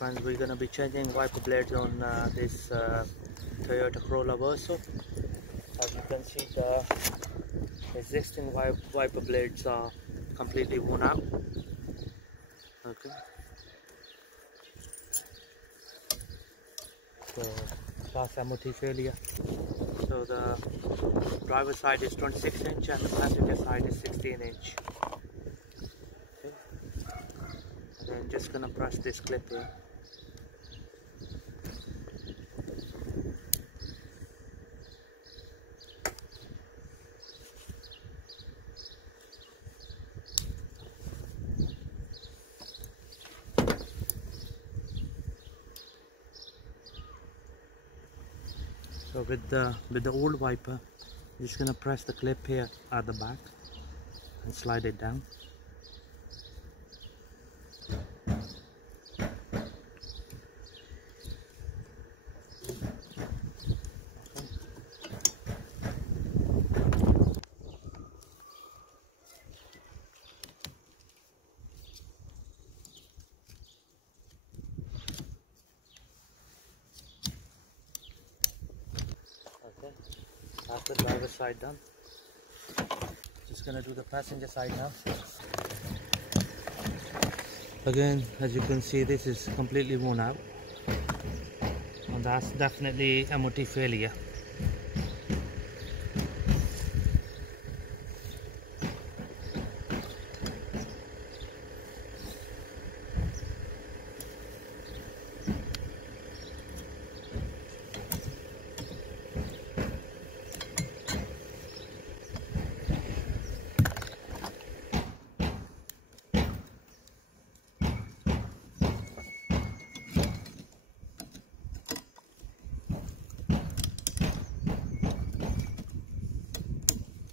friends, we're going to be changing wiper blades on this Toyota Corolla Verso. As you can see, the existing wiper blades are completely worn out. Okay. So class MOT failure. So the driver side is 26 inch and the passenger side is 16 inch. Okay. And then just gonna press this clip here. So with the old wiper, I'm just gonna press the clip here at the back and slide it down. Okay, that's the driver's side done. Just gonna do the passenger side now. Again, as you can see, this is completely worn out, and that's definitely MOT failure.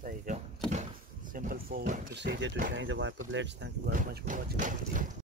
There you go. Simple forward procedure to change the wiper blades. Thank you very much for watching the video.